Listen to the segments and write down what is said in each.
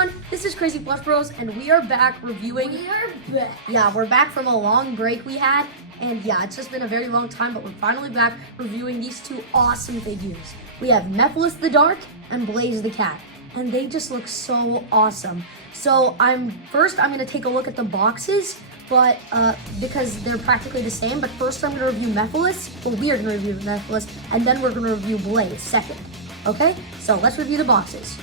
everyone, this is Crazy Plus Bros, and we are back reviewing. Yeah, we're back from a long break we had, and yeah, it's just been a very long time, but we're finally back reviewing these two awesome figures. We have Mephiles the Dark and Blaze the Cat, and they just look so awesome. So I'm gonna take a look at the boxes, but because they're practically the same. But first, I'm gonna review Mephiles. Well, we are gonna review Mephiles, and then we're gonna review Blaze second. Okay, so let's review the boxes.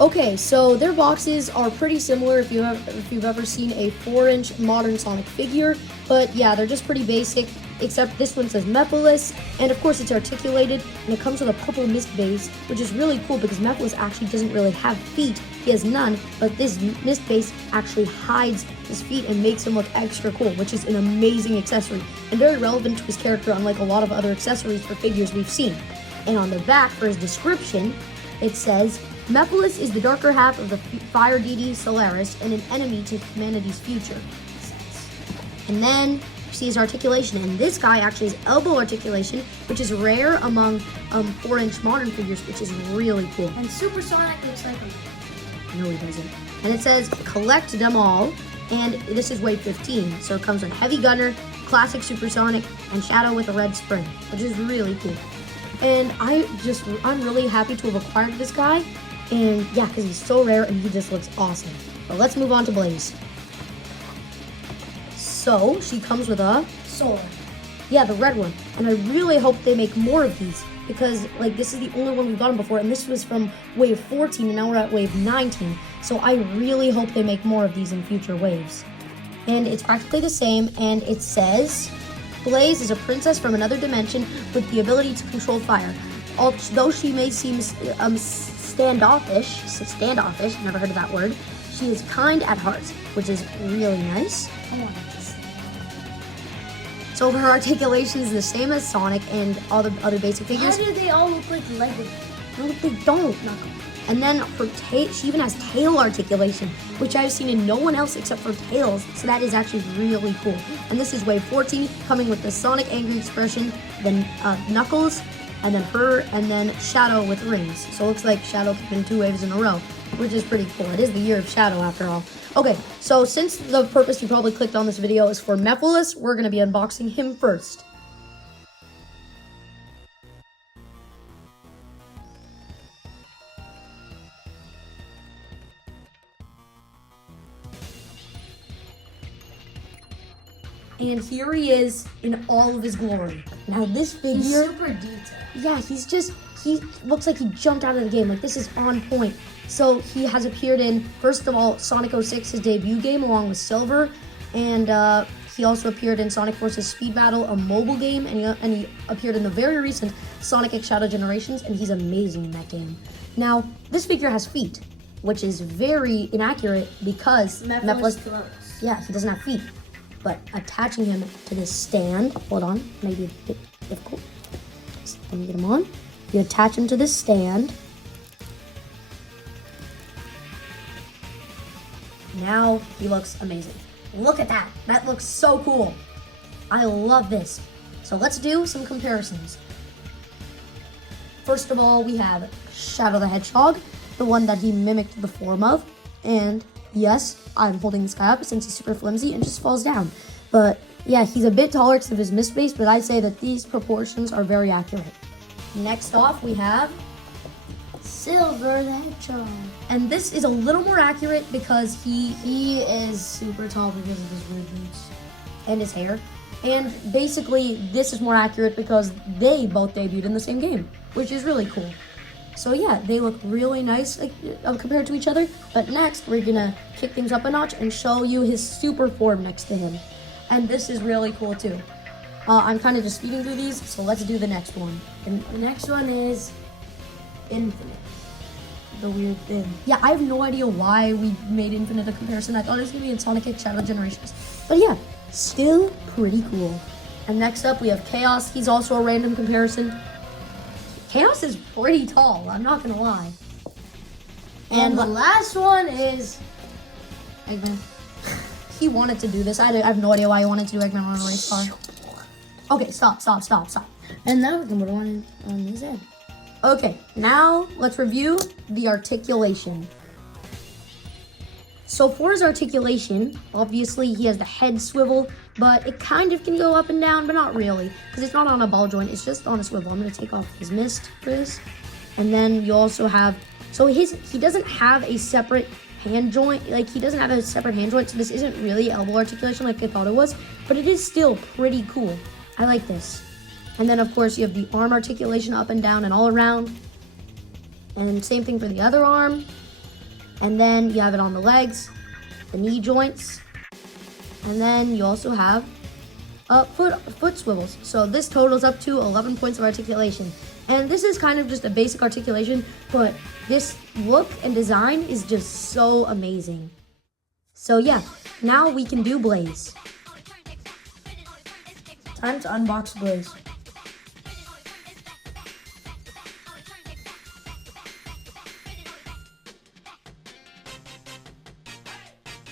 Okay, so their boxes are pretty similar if you've ever seen a 4-inch modern Sonic figure, but yeah, they're just pretty basic, except this one says Mephiles, and of course it's articulated, and it comes with a purple mist base, which is really cool because Mephiles actually doesn't really have feet. He has none, but this mist base actually hides his feet and makes him look extra cool, which is an amazing accessory, and very relevant to his character unlike a lot of other accessories for figures we've seen. And on the back, for his description, it says, Mephiles is the darker half of the fire deity Solaris and an enemy to humanity's future. And then you see his articulation, and this guy actually has elbow articulation, which is rare among 4-inch modern figures, which is really cool. And Supersonic looks like him. No, he doesn't. And it says collect them all, and this is wave 15, so it comes with Heavy Gunner, Classic Supersonic, and Shadow with a red spring, which is really cool. And I'm really happy to have acquired this guy. And yeah, because he's so rare and he just looks awesome. But let's move on to Blaze. So, she comes with a sword. Yeah, the red one. And I really hope they make more of these. Because, like, this is the only one we've gotten before. And this was from wave 14 and now we're at wave 19. So I really hope they make more of these in future waves. And it's practically the same. And it says, Blaze is a princess from another dimension with the ability to control fire. Although she may seem standoffish, never heard of that word, she is kind at heart, which is really nice. So her articulation is the same as Sonic and all the other basic figures. Why do they all look like Lego? No, they don't. And then she even has tail articulation, which I've seen in no one else except for Tails, so that is actually really cool. And this is wave 14, coming with the Sonic Angry expression, then Knuckles, and then her, and then Shadow with rings. So it looks like Shadow came in 2 waves in a row, which is pretty cool. It is the year of Shadow after all. Okay, so since the purpose you probably clicked on this video is for Mephiles, we're going to be unboxing him first. And here he is in all of his glory. Now this figure, he's super detailed. Yeah, he looks like he jumped out of the game. Like, this is on point. So he has appeared in, first of all, Sonic 06, his debut game, along with Silver. And he also appeared in Sonic Forces Speed Battle, a mobile game. And he appeared in the very recent Sonic X Shadow Generations, and he's amazing in that game. Now, this figure has feet, which is very inaccurate because Mephiles, yeah, he doesn't have feet. But attaching him to this stand, hold on, maybe a bit difficult. Let me get him on. You attach him to this stand. Now he looks amazing. Look at that. That looks so cool. I love this. So let's do some comparisons. First of all, we have Shadow the Hedgehog, the one that he mimicked the form of, and yes, I'm holding this guy up since he's super flimsy and just falls down. But yeah, he's a bit taller because of his mist base, but I'd say that these proportions are very accurate. Next off, we have Silver the Hedgehog. And this is a little more accurate because he is super tall because of his weird boots. And his hair. And basically, this is more accurate because they both debuted in the same game, which is really cool. So yeah, they look really nice compared to each other. But next, we're gonna kick things up a notch and show you his super form next to him. And this is really cool too. I'm kind of just speeding through these, so let's do the next one. And the next one is Infinite. The weird thing. Yeah, I have no idea why we made Infinite a comparison. I thought it was gonna be in Sonic X Shadow Generations. But yeah, still pretty cool. And next up, we have Chaos. He's also a random comparison. Chaos is pretty tall, I'm not gonna lie. And the last one is Eggman. He wanted to do this. I have no idea why he wanted to do Eggman on a race car. Okay, stop. And now we can put one on his head. Okay, now let's review the articulation. So for his articulation, obviously he has the head swivel, but it kind of can go up and down, but not really, because it's not on a ball joint, it's just on a swivel. I'm going to take off his mist for this. And then you also have, so he doesn't have a separate hand joint, like he doesn't have a separate hand joint, so this isn't really elbow articulation like I thought it was, but it is still pretty cool. I like this. And then of course you have the arm articulation up and down and all around. And same thing for the other arm. And then you have it on the legs, the knee joints, and then you also have foot swivels. So this totals up to 11 points of articulation. And this is kind of just a basic articulation, but this look and design is just so amazing. So yeah, now we can do Blaze. Time to unbox Blaze.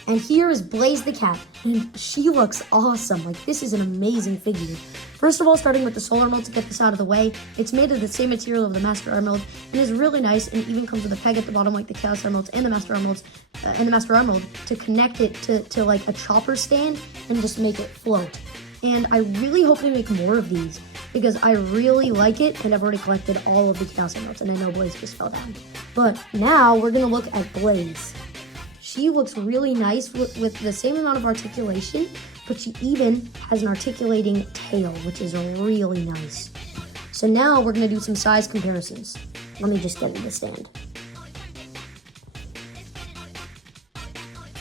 And here is Blaze the cat, and she looks awesome. Like, this is an amazing figure. First of all, starting with the Soul Emerald to get this out of the way, it's made of the same material of the Master Emerald, and is really nice, and even comes with a peg at the bottom like the Chaos Emeralds and the Master Emeralds, to connect it to like a chopper stand and just make it float. And I really hope they make more of these, because I really like it, and I've already collected all of the Chaos Emeralds, and I know Blaze just fell down. But now we're gonna look at Blaze. She looks really nice with the same amount of articulation, but she even has an articulating tail, which is really nice. So now we're gonna do some size comparisons. Let me just get in the stand.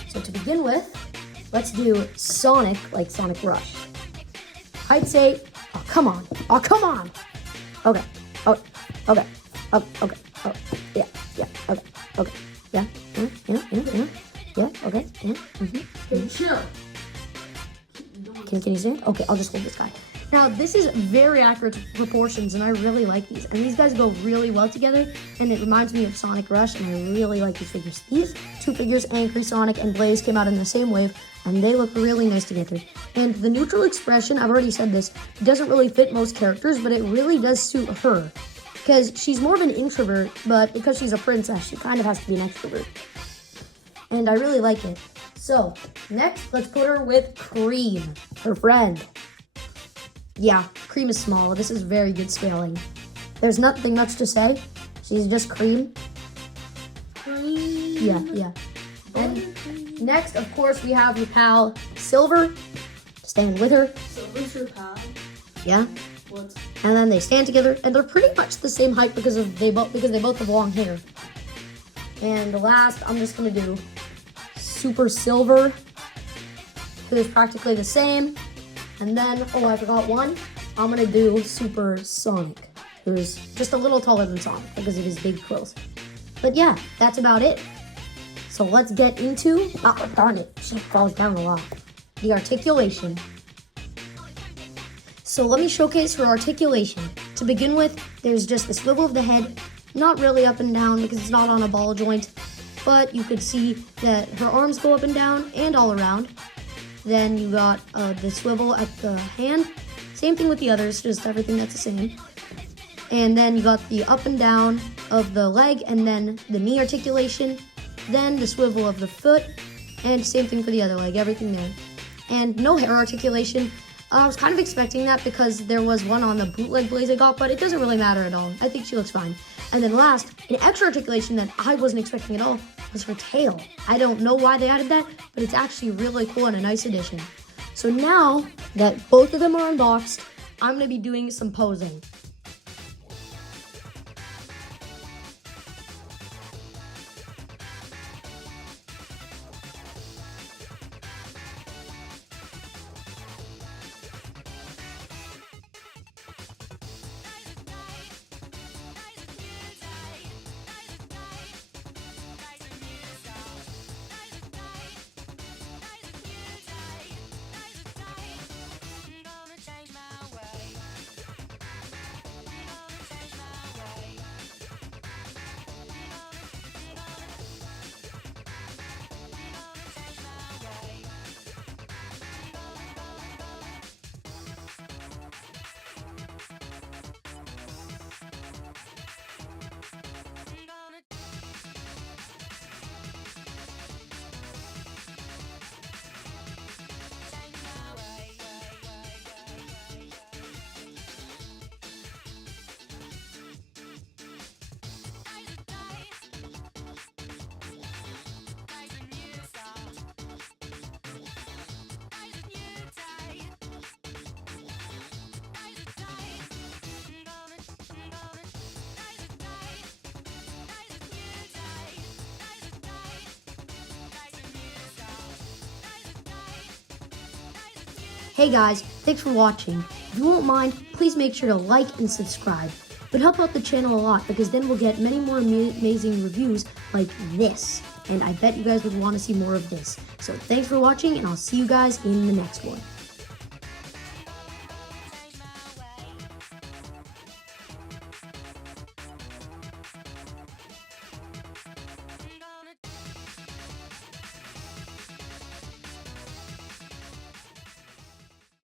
So to begin with, let's do Sonic, like Sonic Rush. I'd say, oh, come on. Oh, come on. Okay. Okay. Okay. Okay. Oh, yeah. Yeah. Okay. Okay. Yeah. Yeah. Okay. Yeah. Hey, chill. Can you stand? Okay, I'll just hold this guy. Now, this is very accurate proportions, and I really like these. And these guys go really well together, and it reminds me of Sonic Rush, and I really like these figures. These two figures, Angry Sonic and Blaze, came out in the same wave, and they look really nice together. And the neutral expression, I've already said this, doesn't really fit most characters, but it really does suit her. Because she's more of an introvert, but because she's a princess, she kind of has to be an extrovert. And I really like it. So, next, let's put her with Cream, her friend. Yeah, Cream is small. This is very good scaling. There's nothing much to say. She's just Cream. Cream. Yeah. And next, of course, we have your pal, Silver. Stand with her. Silver's your pal. Yeah. What? And then they stand together, and they're pretty much the same height because they both have long hair. And last, I'm just gonna do Super Silver, who is practically the same. And then, oh, I forgot one. I'm gonna do Super Sonic, who's just a little taller than Sonic because of his big quills. But yeah, that's about it. So let's get into, oh darn it, she falls down a lot. The articulation. So let me showcase her articulation. To begin with, there's just the swivel of the head, not really up and down because it's not on a ball joint, but you could see that her arms go up and down and all around. Then you got the swivel at the hand. Same thing with the others, just everything that's the same. And then you got the up and down of the leg, and then the knee articulation, then the swivel of the foot, and same thing for the other leg, everything there. And no hair articulation. I was kind of expecting that because there was one on the bootleg Blaze I got, but it doesn't really matter at all. I think she looks fine. And then last, an extra articulation that I wasn't expecting at all was her tail. I don't know why they added that, but it's actually really cool and a nice addition. So now that both of them are unboxed, I'm going to be doing some posing. Hey guys, thanks for watching. If you won't mind, please make sure to like and subscribe. It would help out the channel a lot because then we'll get many more amazing reviews like this. And I bet you guys would want to see more of this. So thanks for watching, and I'll see you guys in the next one.